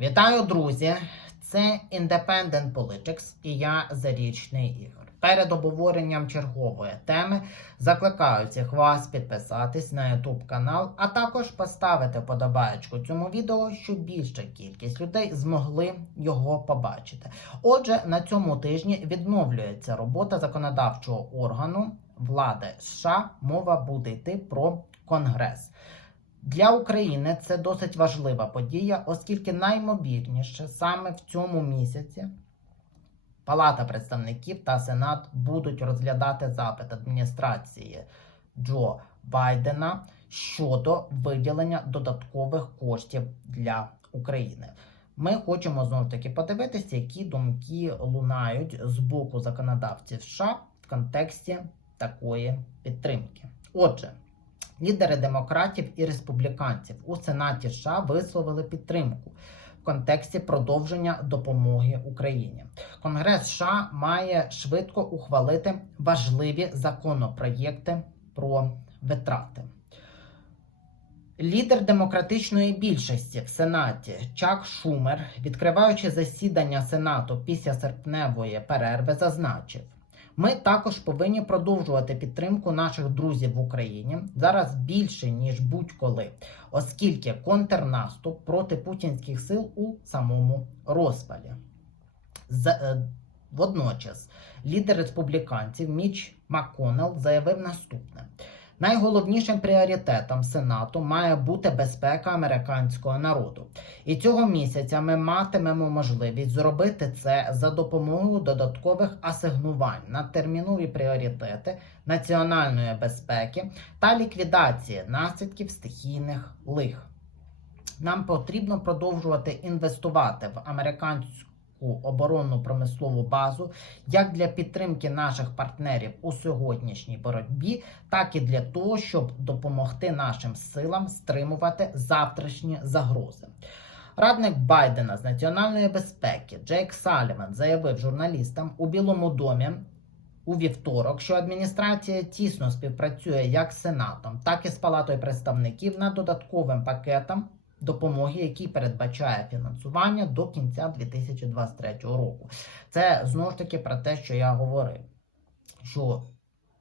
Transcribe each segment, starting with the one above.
Вітаю, друзі! Це Independent Politics і я Зарічний Ігор. Перед обговоренням чергової теми закликаю всіх вас підписатись на YouTube канал, а також поставити вподобаєчку цьому відео, щоб більша кількість людей змогли його побачити. Отже, на цьому тижні відновлюється робота законодавчого органу влади США. Мова буде йти про Конгрес. Для України це досить важлива подія, оскільки наймовірніше саме в цьому місяці Палата представників та Сенат будуть розглядати запит адміністрації Джо Байдена щодо виділення додаткових коштів для України. Ми хочемо знову таки подивитися, які думки лунають з боку законодавців США в контексті такої підтримки. Отже. Лідери демократів і республіканців у Сенаті США висловили підтримку в контексті продовження допомоги Україні. Конгрес США має швидко ухвалити важливі законопроєкти про витрати. Лідер демократичної більшості в Сенаті Чак Шумер, відкриваючи засідання Сенату після серпневої перерви, зазначив. Ми також повинні продовжувати підтримку наших друзів в Україні зараз більше ніж будь-коли, оскільки контрнаступ проти путінських сил у самому розпалі. З, е, водночас лідер республіканців Міч Макконел заявив наступне: найголовнішим пріоритетом Сенату має бути безпека американського народу. І цього місяця ми матимемо можливість зробити це за допомогою додаткових асигнувань на термінові пріоритети національної безпеки та ліквідації наслідків стихійних лих. Нам потрібно продовжувати інвестувати в американську оборонну промислову базу як для підтримки наших партнерів у сьогоднішній боротьбі, так і для того, щоб допомогти нашим силам стримувати завтрашні загрози. Радник Байдена з національної безпеки Джейк Саліван заявив журналістам у Білому домі у вівторок, що адміністрація тісно співпрацює як з Сенатом, так і з Палатою представників над додатковим пакетом допомоги, який передбачає фінансування до кінця 2023 року. Це знову ж таки про те, що я говорив, що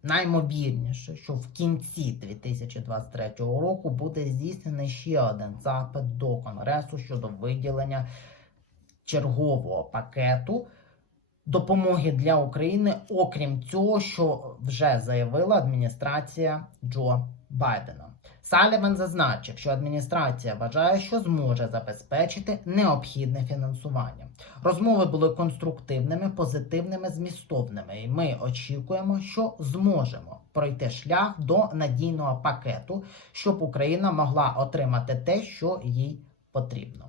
наймовірніше, що в кінці 2023 року буде здійснений ще один запит до Конгресу щодо виділення чергового пакету. Допомоги для України, окрім цього, що вже заявила адміністрація Джо Байдена. Саліван зазначив, що адміністрація вважає, що зможе забезпечити необхідне фінансування. Розмови були конструктивними, позитивними, змістовними, і ми очікуємо, що зможемо пройти шлях до надійного пакету, щоб Україна могла отримати те, що їй потрібно.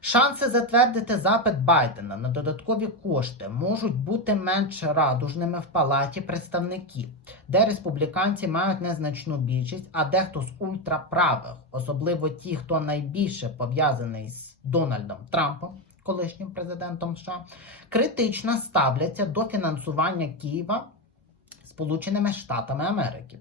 Шанси затвердити запит Байдена на додаткові кошти можуть бути менш радужними в палаті представників, де республіканці мають незначну більшість, а дехто з ультраправих, особливо ті, хто найбільше пов'язаний з Дональдом Трампом, колишнім президентом США, критично ставляться до фінансування Києва Сполученими Штатами Америки.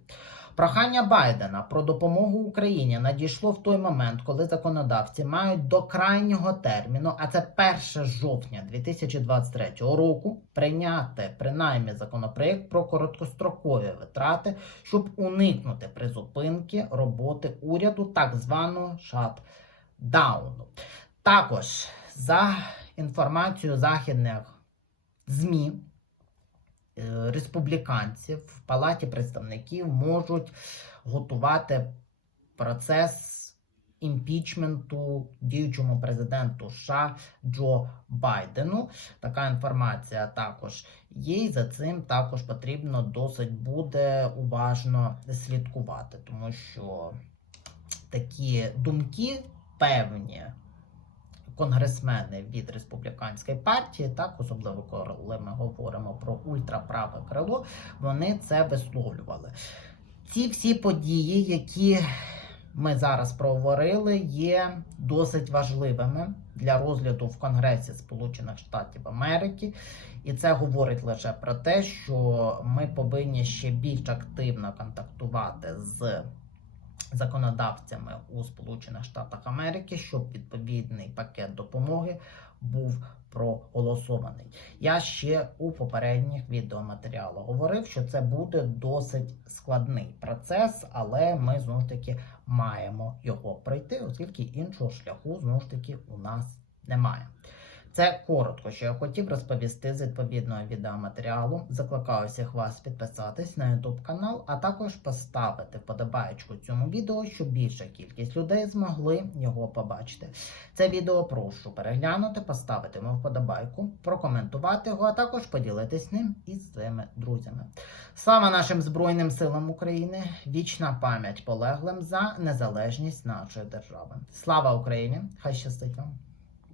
Прохання Байдена про допомогу Україні надійшло в той момент, коли законодавці мають до крайнього терміну, а це 1 жовтня 2023 року, прийняти принаймні законопроект про короткострокові витрати, щоб уникнути призупинки роботи уряду, так званого шатдауну. Також за інформацією західних ЗМІ республіканців в Палаті представників можуть готувати процес імпічменту діючому президенту США Джо Байдену. Така інформація також є. І за цим також потрібно досить буде уважно слідкувати, тому що такі думки певні конгресмени від республіканської партії, так особливо коли ми говоримо про ультраправе крило, вони це висловлювали. Ці всі події, які ми зараз проговорили, є досить важливими для розгляду в Конгресі Сполучених Штатів Америки, і це говорить лише про те, що ми повинні ще більш активно контактувати з законодавцями у Сполучених Штатах Америки, щоб відповідний пакет допомоги був проголосований. Я ще у попередніх відеоматеріалах говорив, що це буде досить складний процес, але ми знову ж таки маємо його пройти, оскільки іншого шляху знову ж таки у нас немає. Це коротко, що я хотів розповісти з відповідного відеоматеріалу. Закликаю всіх вас підписатись на YouTube канал, а також поставити вподобаєчку цьому відео, щоб більша кількість людей змогли його побачити. Це відео прошу переглянути, поставити йому вподобайку, прокоментувати його, а також поділитись ним із своїми друзями. Слава нашим Збройним силам України! Вічна пам'ять полеглим за незалежність нашої держави. Слава Україні! Хай щастить вам!